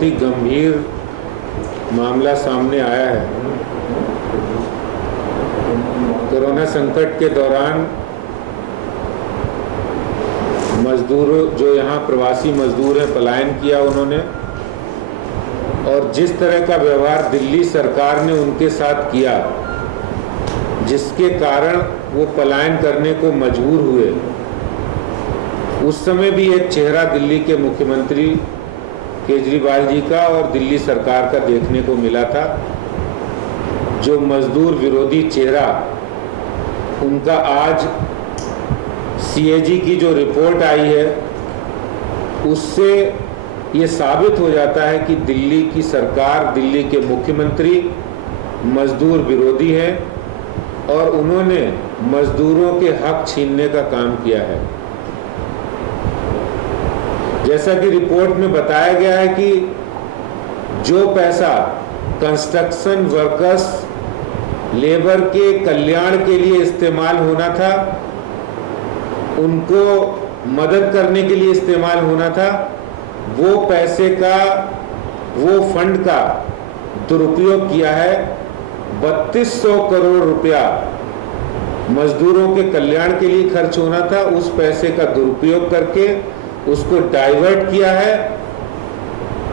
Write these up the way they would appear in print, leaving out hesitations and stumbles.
बहुत ही गंभीर मामला सामने आया है। कोरोना संकट के दौरान मजदूर जो यहाँ प्रवासी मजदूर हैं, पलायन किया उन्होंने, और जिस तरह का व्यवहार दिल्ली सरकार ने उनके साथ किया, जिसके कारण वो पलायन करने को मजबूर हुए। उस समय भी एक चेहरा दिल्ली के मुख्यमंत्री केजरीवाल जी का और दिल्ली सरकार का देखने को मिला था। जो मजदूर विरोधी चेहरा उनका आज सीएजी की जो रिपोर्ट आई है, उससे ये साबित हो जाता है कि दिल्ली की सरकार, दिल्ली के मुख्यमंत्री मजदूर विरोधी हैं और उन्होंने मजदूरों के हक छीनने का काम किया है। जैसा कि रिपोर्ट में बताया गया है कि जो पैसा कंस्ट्रक्शन वर्कर्स, लेबर के कल्याण के लिए इस्तेमाल होना था, उनको मदद करने के लिए इस्तेमाल होना था, वो पैसे का, वो फंड का दुरुपयोग किया है। 3200 करोड़ रुपया मजदूरों के कल्याण के लिए खर्च होना था, उस पैसे का दुरुपयोग करके उसको डाइवर्ट किया है।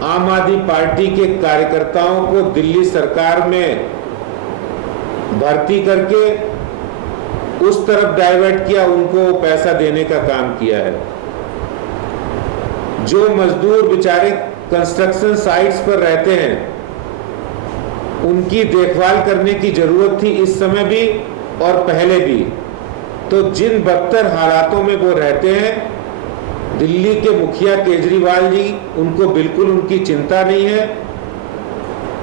आम आदमी पार्टी के कार्यकर्ताओं को दिल्ली सरकार में भर्ती करके उस तरफ डाइवर्ट किया, उनको पैसा देने का काम किया है। जो मजदूर बेचारे कंस्ट्रक्शन साइट्स पर रहते हैं, उनकी देखभाल करने की जरूरत थी इस समय भी और पहले भी। तो जिन बदतर हालातों में वो रहते हैं, दिल्ली के मुखिया केजरीवाल जी, उनको बिल्कुल उनकी चिंता नहीं है।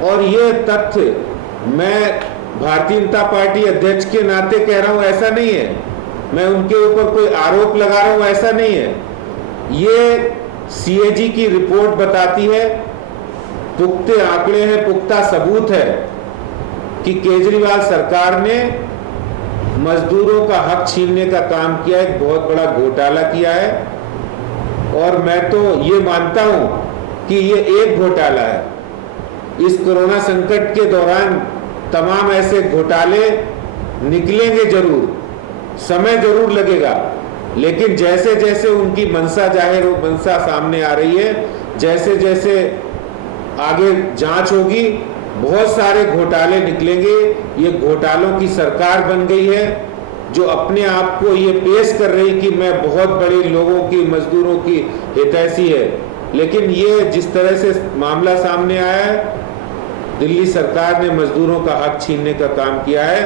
और ये तथ्य मैं भारतीय जनता पार्टी अध्यक्ष के नाते कह रहा हूं, ऐसा नहीं है मैं उनके ऊपर कोई आरोप लगा रहा हूं, ऐसा नहीं है। ये सीएजी की रिपोर्ट बताती है, पुख्ते आंकड़े हैं, पुख्ता सबूत है कि केजरीवाल सरकार ने मजदूरों का हक छीनने का काम किया, एक बहुत बड़ा घोटाला किया है। और मैं तो ये मानता हूं कि ये एक घोटाला है। इस कोरोना संकट के दौरान तमाम ऐसे घोटाले निकलेंगे जरूर, समय जरूर लगेगा, लेकिन जैसे जैसे उनकी मंशा जाहिर हो, मंशा सामने आ रही है, जैसे जैसे आगे जांच होगी, बहुत सारे घोटाले निकलेंगे। ये घोटालों की सरकार बन गई है, जो अपने आप को ये पेश कर रही कि मैं बहुत बड़े लोगों की, मजदूरों की हितैषी है। लेकिन ये जिस तरह से मामला सामने आया है, दिल्ली सरकार ने मजदूरों का हक छीनने का काम किया है।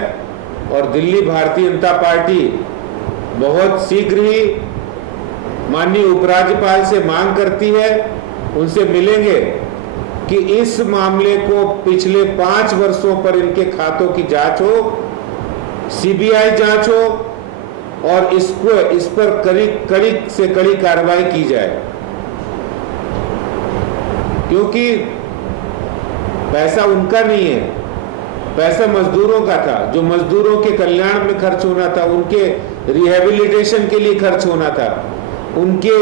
और दिल्ली भारतीय जनता पार्टी बहुत शीघ्र ही माननीय उपराज्यपाल से मांग करती है, उनसे मिलेंगे कि इस मामले को पिछले 5 वर्षों पर इनके खातों की जांच हो, सीबीआई जांच हो और इस पर कड़ी से कड़ी कार्रवाई की जाए। क्योंकि पैसा उनका नहीं है, पैसा मजदूरों का था, जो मजदूरों के कल्याण में खर्च होना था, उनके रिहेबिलिटेशन के लिए खर्च होना था, उनके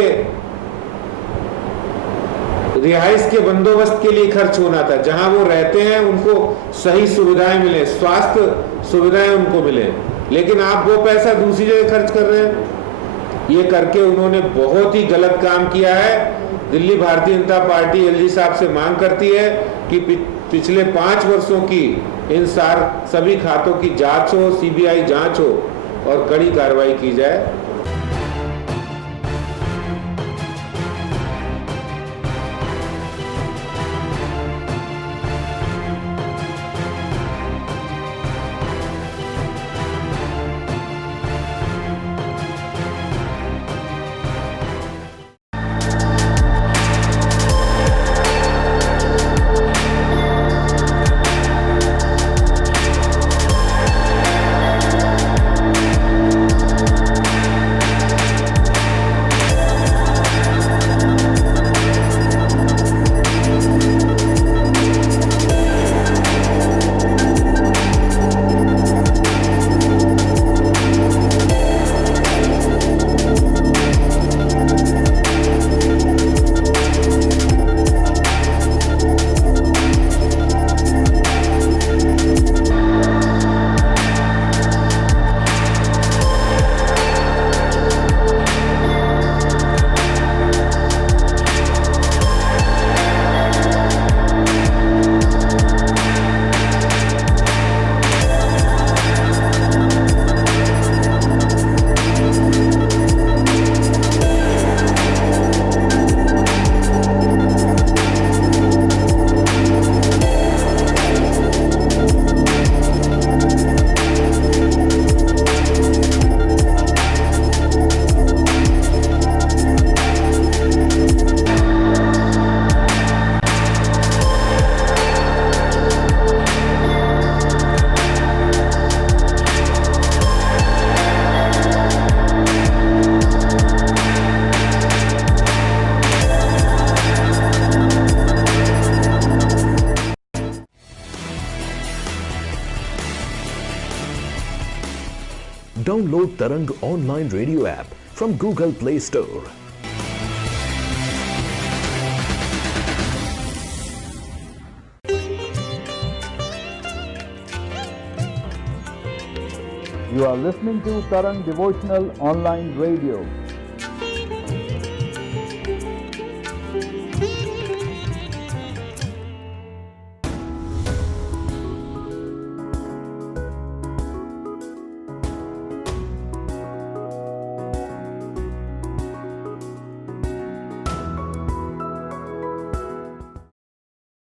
रिहाइश के बंदोबस्त के लिए खर्च होना था, जहां वो रहते हैं उनको सही सुविधाएं मिले, स्वास्थ्य सुविधाएं उनको मिले। लेकिन आप वो पैसा दूसरी जगह खर्च कर रहे हैं। ये करके उन्होंने बहुत ही गलत काम किया है। दिल्ली भारतीय जनता पार्टी एलजी साहब से मांग करती है कि पिछले 5 वर्षों की इन सभी खातों की जांच हो, सीबीआई जांच हो और कड़ी कार्रवाई की जाए। Download Tarang online radio app from Google Play Store. You are listening to Tarang Devotional Online Radio.